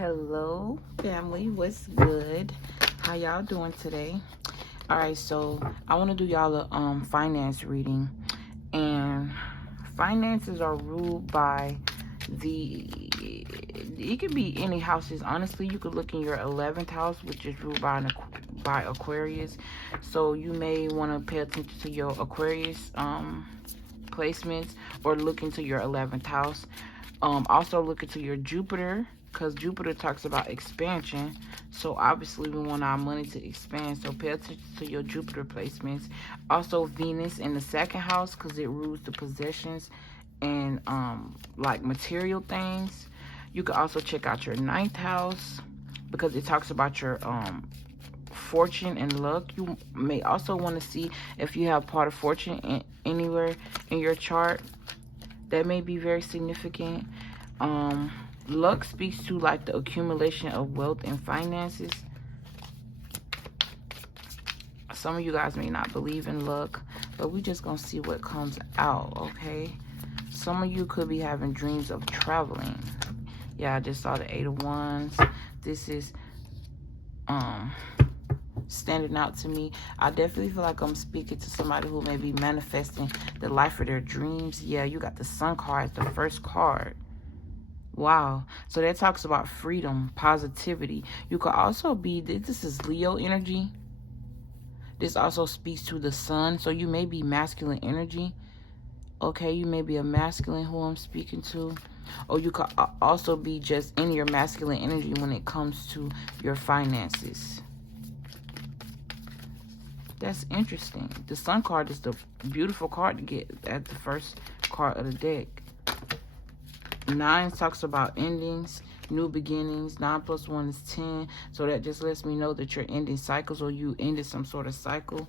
Hello family, what's good? How y'all doing today? All right, so I want to do y'all a finance reading, and finances are ruled by it could be any houses. Honestly, you could look in your 11th house, which is ruled by Aquarius. So you may want to pay attention to your Aquarius placements, or look into your 11th house. Also look into your Jupiter, because Jupiter talks about expansion. So obviously we want our money to expand, so pay attention to your Jupiter placements. Also Venus in the 2nd house, because it rules the possessions and like material things. You can also check out your 9th house, because it talks about your fortune and luck. You may also want to see if you have part of fortune anywhere in your chart. That may be very significant. Luck speaks to like the accumulation of wealth and finances. Some of you guys may not believe in luck, but we just gonna see what comes out, okay? Some of you could be having dreams of traveling. Yeah, I just saw the 8 of Wands. This is standing out to me. I definitely feel like I'm speaking to somebody who may be manifesting the life of their dreams. Yeah, you got the Sun card, the first card. Wow. So that talks about freedom, positivity. You could also be, this is Leo energy. This also speaks to the sun. So you may be masculine energy. Okay, you may be a masculine who I'm speaking to. Or you could also be just in your masculine energy when it comes to your finances. That's interesting. The Sun card is the beautiful card to get at the first card of the deck. 9 talks about endings, new beginnings. 9 plus 1 is 10. So that just lets me know that you're ending cycles, or you ended some sort of cycle.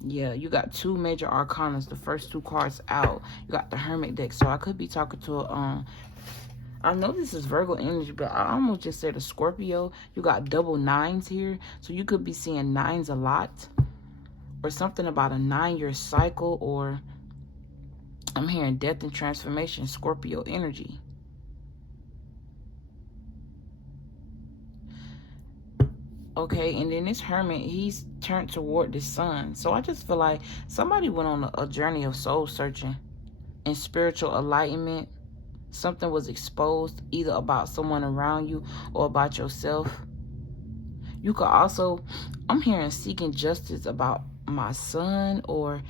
Yeah, you got 2 major arcanas, the first 2 cards out. You got the Hermit deck. So I could be talking to a, I know this is Virgo energy, but I almost just said a Scorpio. You got double 9s here. So you could be seeing 9s a lot, or something about a 9-year cycle, or I'm hearing death and transformation, Scorpio energy. Okay, and then this Hermit, he's turned toward the sun. So I just feel like somebody went on a journey of soul searching and spiritual enlightenment. Something was exposed, either about someone around you or about yourself. You could also, I'm hearing seeking justice about my son, or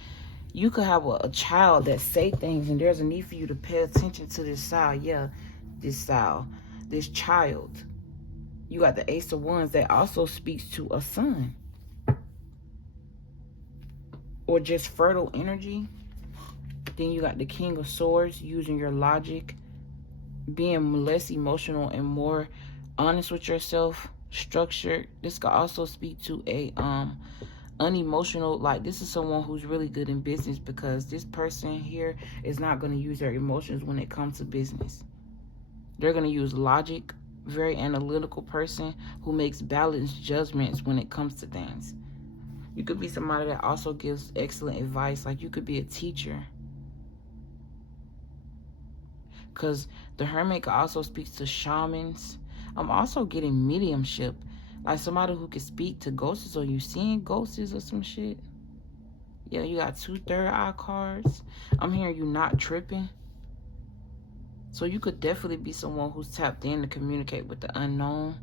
you could have a child that say things, and there's a need for you to pay attention to this child. Yeah, this child, this child. You got the Ace of Wands that also speaks to a son, or just fertile energy. Then you got the King of Swords, using your logic, being less emotional and more honest with yourself, structured. This could also speak to a unemotional, like this is someone who's really good in business, because this person here is not going to use their emotions when it comes to business. They're going to use logic, very analytical person who makes balanced judgments when it comes to things. You could be somebody that also gives excellent advice, like you could be a teacher, because the Hermit also speaks to shamans. I'm also getting mediumship, like somebody who can speak to ghosts, or you seeing ghosts or some shit. Yeah, you got 2 third eye cards. I'm hearing you not tripping. So you could definitely be someone who's tapped in to communicate with the unknown.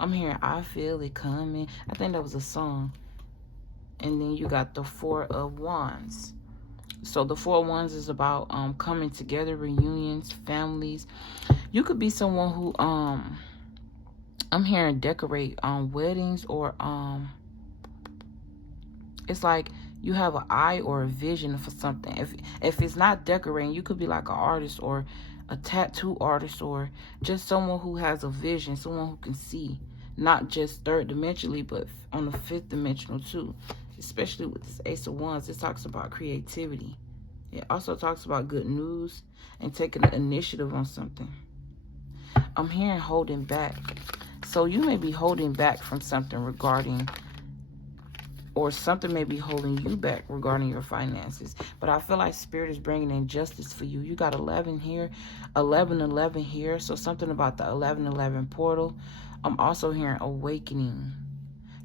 I'm hearing I feel it coming. I think that was a song. And then you got the 4 of Wands. So the 4 of Wands is about coming together, reunions, families. You could be someone who I'm hearing decorate weddings, or it's like you have an eye or a vision for something. If it's not decorating, you could be like an artist, or a tattoo artist, or just someone who has a vision, someone who can see, not just 3rd dimensionally, but on the 5th dimensional too. Especially with this Ace of Wands, it talks about creativity. It also talks about good news and taking the initiative on something. I'm hearing holding back. So you may be holding back from something regarding or something may be holding you back regarding your finances. But I feel like Spirit is bringing in justice for you. You got 11 here, 11 here. So something about the 11 portal. I'm also hearing awakening.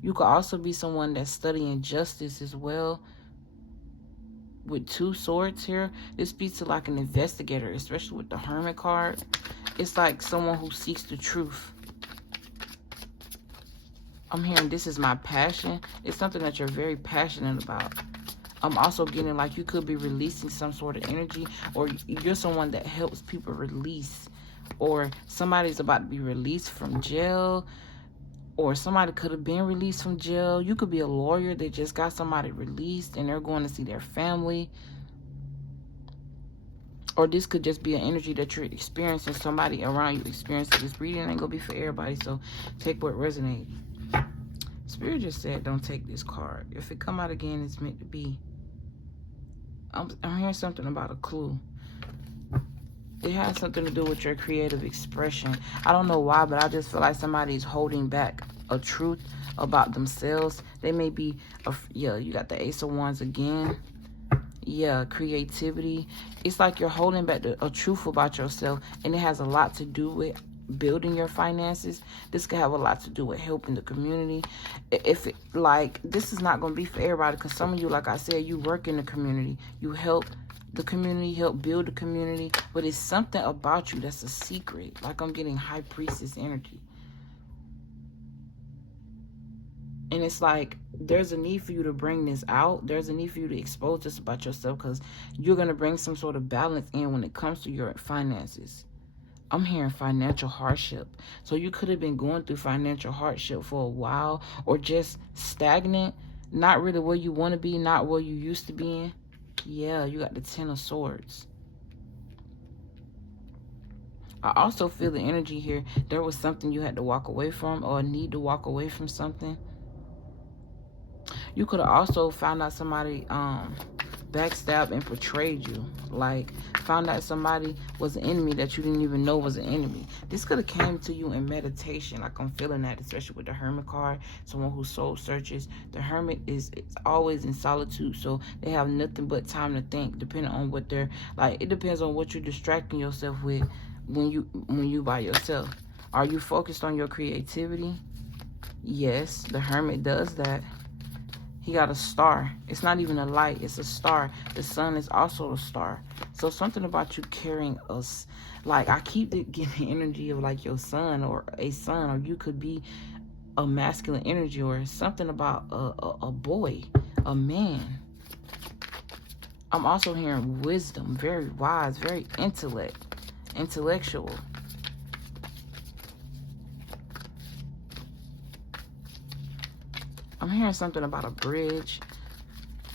You could also be someone that's studying justice as well. With 2 swords here, this speaks to like an investigator, especially with the Hermit card. It's like someone who seeks the truth. I'm hearing this is my passion. It's something that you're very passionate about. I'm also getting like you could be releasing some sort of energy, or you're someone that helps people release, or somebody's about to be released from jail, or somebody could have been released from jail. You could be a lawyer that just got somebody released and they're going to see their family. Or this could just be an energy that you're experiencing, somebody around you experiencing. This reading ain't going to be for everybody, so take what resonates. Spirit just said, don't take this card. If it come out again, it's meant to be. I'm hearing something about a clue. It has something to do with your creative expression. I don't know why, but I just feel like somebody's holding back a truth about themselves. They may be, yeah, you got the Ace of Wands again. Yeah, creativity. It's like you're holding back a truth about yourself, and it has a lot to do with building your finances. This could have a lot to do with helping the community. If it, like, this is not going to be for everybody, because some of you, like I said, you work in the community. You help the community, help build the community, but it's something about you that's a secret. Like I'm getting High Priestess energy. And it's like there's a need for you to bring this out. There's a need for you to expose this about yourself, because you're going to bring some sort of balance in when it comes to your finances. I'm hearing financial hardship. So you could have been going through financial hardship for a while, or just stagnant, not really where you want to be, not where you used to be in. Yeah, you got the 10 of Swords. I also feel the energy here. There was something you had to walk away from, or need to walk away from something. You could have also found out somebody backstabbed and betrayed you. Like, found out somebody was an enemy that you didn't even know was an enemy. This could have came to you in meditation. Like, I'm feeling that, especially with the Hermit card. Someone who soul searches. The Hermit is always in solitude, so they have nothing but time to think, depending on what they're, like, it depends on what you're distracting yourself with when you by yourself. Are you focused on your creativity? Yes, the Hermit does that. He got a star. It's not even a light. It's a star. The sun is also a star. So something about you carrying us. Like, I keep getting energy of like your son or a son. Or you could be a masculine energy. Or something about a boy. A man. I'm also hearing wisdom. Very wise. Very intellectual. I'm hearing something about a bridge.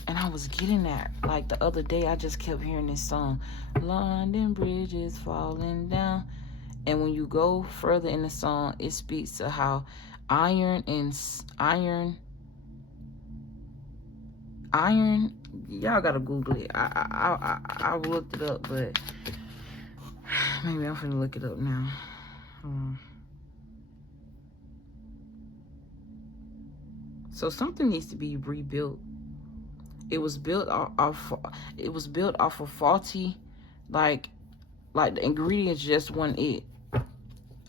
And I was getting that. Like the other day, I just kept hearing this song. London Bridge is falling down. And when you go further in the song, it speaks to how iron, y'all gotta Google it. I looked it up, but maybe I'm finna look it up now. So something needs to be rebuilt. It was built off of faulty, like the ingredients just weren't it.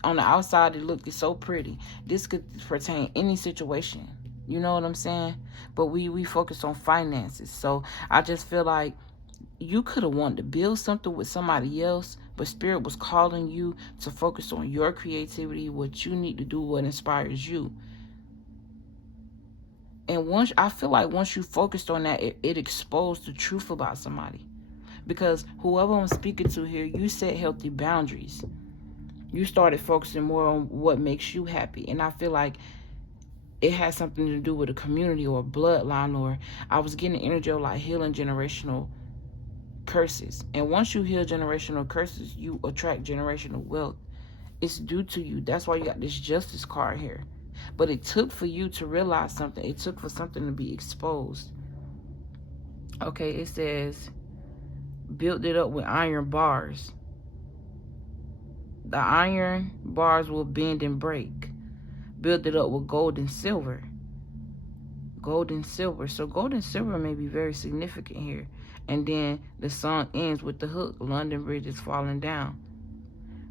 On the outside, it looked so pretty. This could pertain any situation. You know what I'm saying? But we focus on finances. So I just feel like you could have wanted to build something with somebody else, but Spirit was calling you to focus on your creativity, what you need to do, what inspires you. And I feel like once you focused on that, it exposed the truth about somebody. Because whoever I'm speaking to here, you set healthy boundaries. You started focusing more on what makes you happy. And I feel like it has something to do with a community or a bloodline, or I was getting energy of like healing generational curses. And once you heal generational curses, you attract generational wealth. It's due to you. That's why you got this Justice card here. But it took for you to realize something. It took for something to be exposed. Okay, it says, built it up with iron bars. The iron bars will bend and break. Built it up with gold and silver. gold and silver. So gold and silver may be very significant here. And then the song ends with the hook, London Bridge is falling down.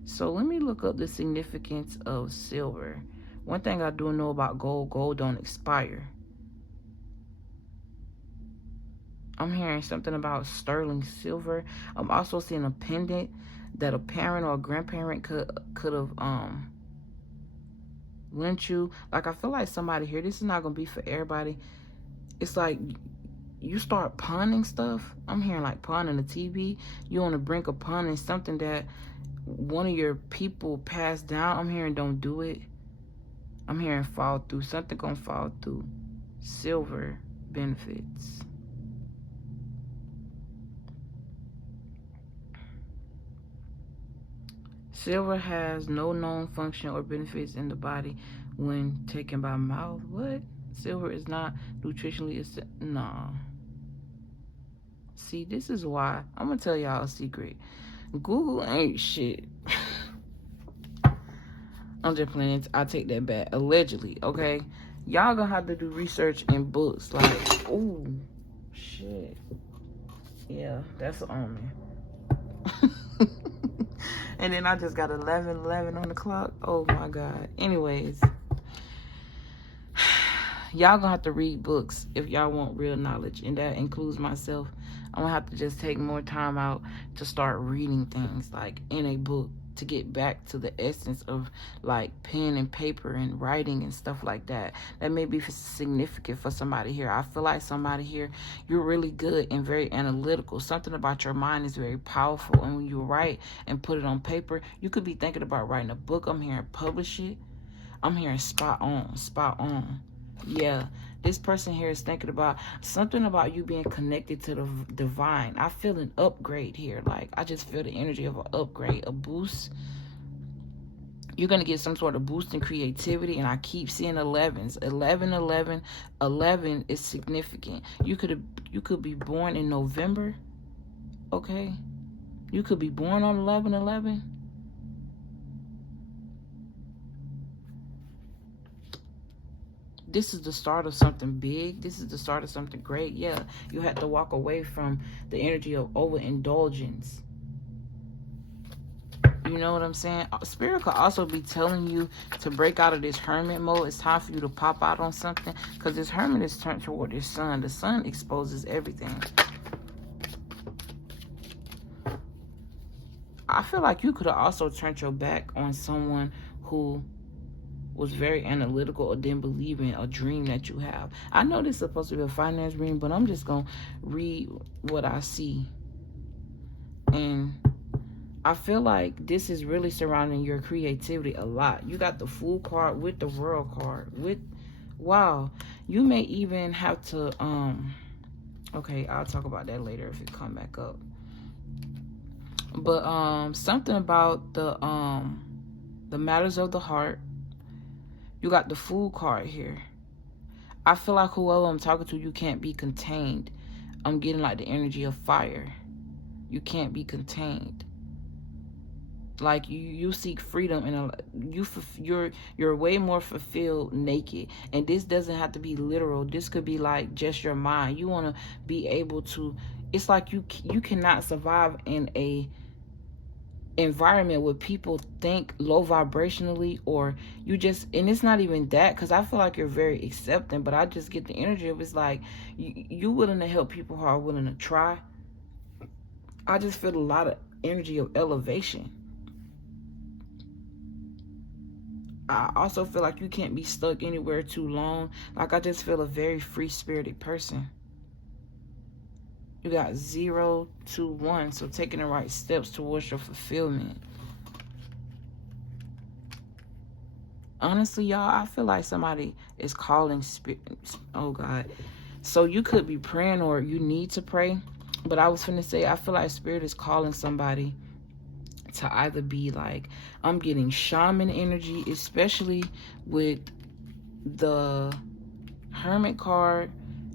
So let me look up the significance of silver. One thing I do know about gold, gold don't expire. I'm hearing something about sterling silver. I'm also seeing a pendant that a parent or a grandparent could have lent you. Like, I feel like somebody here, this is not gonna be for everybody. It's like you start pawning stuff. I'm hearing like pawning a TV. You on the brink of pawning something that one of your people passed down. I'm hearing don't do it. I'm hearing fall through. Something gonna fall through. Silver benefits. Silver has no known function or benefits in the body when taken by mouth. What? Silver is not nutritionally nah. See, this is why. I'm gonna tell y'all a secret. Google ain't shit. I'm just playing. I take that back. Allegedly, okay? Y'all gonna have to do research in books. Like, ooh, shit. Yeah, that's an omen. And then I just got 11:11 on the clock. Oh my God. Anyways, y'all gonna have to read books if y'all want real knowledge, and that includes myself. I'm gonna have to just take more time out to start reading things like in a book to get back to the essence of like pen and paper and writing and stuff like that. That may be significant for somebody here. I feel like somebody here, you're really good and very analytical. Something about your mind is very powerful, and when you write and put it on paper, you could be thinking about writing a book. I'm hearing publish it. I'm hearing spot on, spot on. Yeah, this person here is thinking about something about you being connected to the divine. I feel an upgrade here. Like, I just feel the energy of an upgrade, a boost. You're going to get some sort of boost in creativity, and I keep seeing 11s. 11 is significant. You could be born in November, okay? You could be born on 11/11. This is the start of something big. This is the start of something great. Yeah, you have to walk away from the energy of overindulgence. You know what I'm saying? Spirit could also be telling you to break out of this hermit mode. It's time for you to pop out on something, because this hermit is turned toward this sun. The sun exposes everything. I feel like you could have also turned your back on someone who was very analytical or didn't believe in a dream that you have. I know this is supposed to be a finance dream, but I'm just going to read what I see. And I feel like this is really surrounding your creativity a lot. You got the Fool card with the World card. Wow. You may even have to, okay, I'll talk about that later if it come back up. But something about the matters of the heart. You got the Fool card here. I feel like whoever I'm talking to, you can't be contained. I'm getting like the energy of fire. You can't be contained. Like you seek freedom, and you're way more fulfilled naked. And this doesn't have to be literal. This could be like just your mind. You want to be able to. It's like you cannot survive in a environment where people think low vibrationally, or you just, and it's not even that, because I feel like you're very accepting, but I just get the energy of it's like you willing to help people who are willing to try. I just feel a lot of energy of elevation. I also feel like you can't be stuck anywhere too long. Like, I just feel a very free-spirited person. You got 0 to 1, so taking the right steps towards your fulfillment. Honestly, y'all, I feel like somebody is calling spirit. Oh, God. So you could be praying, or you need to pray. But I was finna say, I feel like spirit is calling somebody to either be like, I'm getting shaman energy, especially with the Hermit card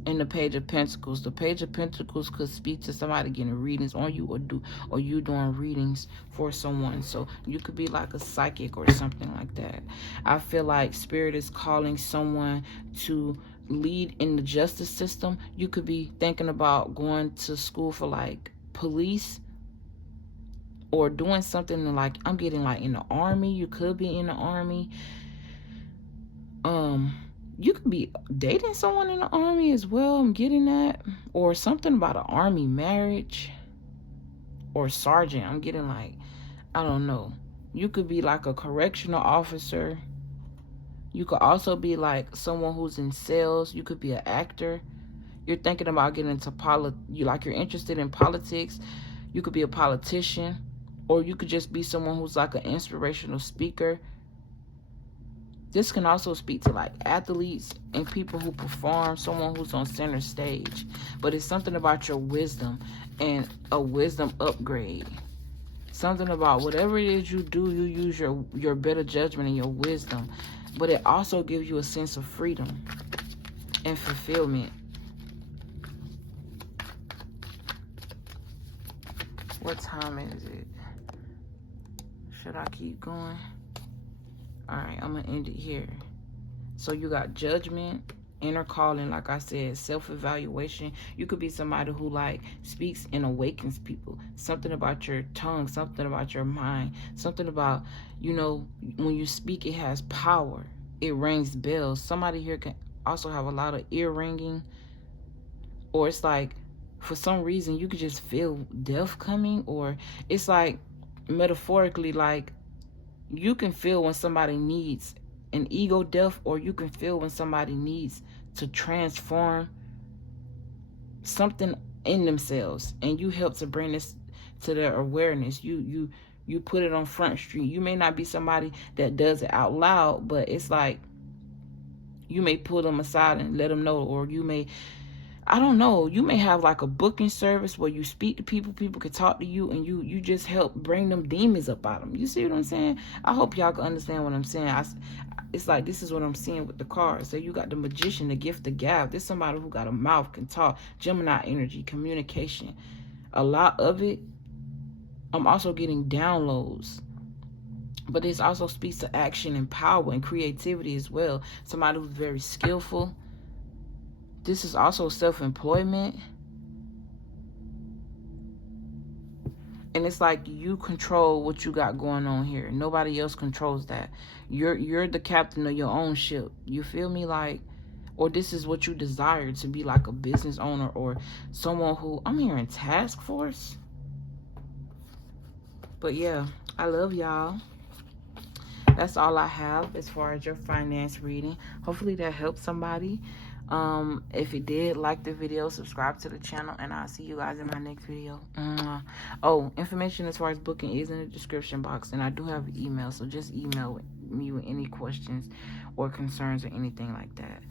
and the Page of Pentacles. The Page of Pentacles could speak to somebody getting readings on you, or you doing readings for someone. So you could be like a psychic or something like that. I feel like spirit is calling someone to lead in the justice system. You could be thinking about going to school for like police, or doing something like, I'm getting like in the army. You could be in the army. You could be dating someone in the army as well. I'm getting that. Or something about an army marriage. Or sergeant. I'm getting like, I don't know. You could be like a correctional officer. You could also be like someone who's in sales. You could be an actor. You're thinking about getting into you're interested in politics. You could be a politician. Or you could just be someone who's like an inspirational speaker. This can also speak to like athletes and people who perform, someone who's on center stage. But it's something about your wisdom and a wisdom upgrade. Something about whatever it is you do, you use your better judgment and your wisdom. But it also gives you a sense of freedom and fulfillment. What time is it? Should I keep going? Alright, I'm going to end it here. So you got judgment, inner calling, like I said, self-evaluation. You could be somebody who like speaks and awakens people. Something about your tongue, something about your mind, something about, you know, when you speak, it has power. It rings bells. Somebody here can also have a lot of ear ringing. Or it's like, for some reason, you could just feel death coming. Or it's like, metaphorically, like, you can feel when somebody needs an ego death, or you can feel when somebody needs to transform something in themselves, and you help to bring this to their awareness. You put it on Front Street. You may not be somebody that does it out loud, but it's like you may pull them aside and let them know. Or you may, I don't know, you may have like a booking service where you speak to people, people can talk to you, and you just help bring them demons up out them. You see what I'm saying? I hope y'all can understand what I'm saying. It's like, this is what I'm seeing with the cards. So you got the magician, the gift of gab. This is somebody who got a mouth, can talk. Gemini energy, communication. A lot of it. I'm also getting downloads. But this also speaks to action and power and creativity as well. Somebody who's very skillful. This is also self-employment. And it's like you control what you got going on here. Nobody else controls that. You're the captain of your own ship. You feel me? Like, or this is what you desire, to be like a business owner or someone who, I'm hearing task force. But yeah, I love y'all. That's all I have as far as your finance reading. Hopefully that helped somebody. If it did, like the video, subscribe to the channel, and I'll see you guys in my next video. Oh, information as far as booking is in the description box, and I do have an email, so just email me with any questions or concerns or anything like that.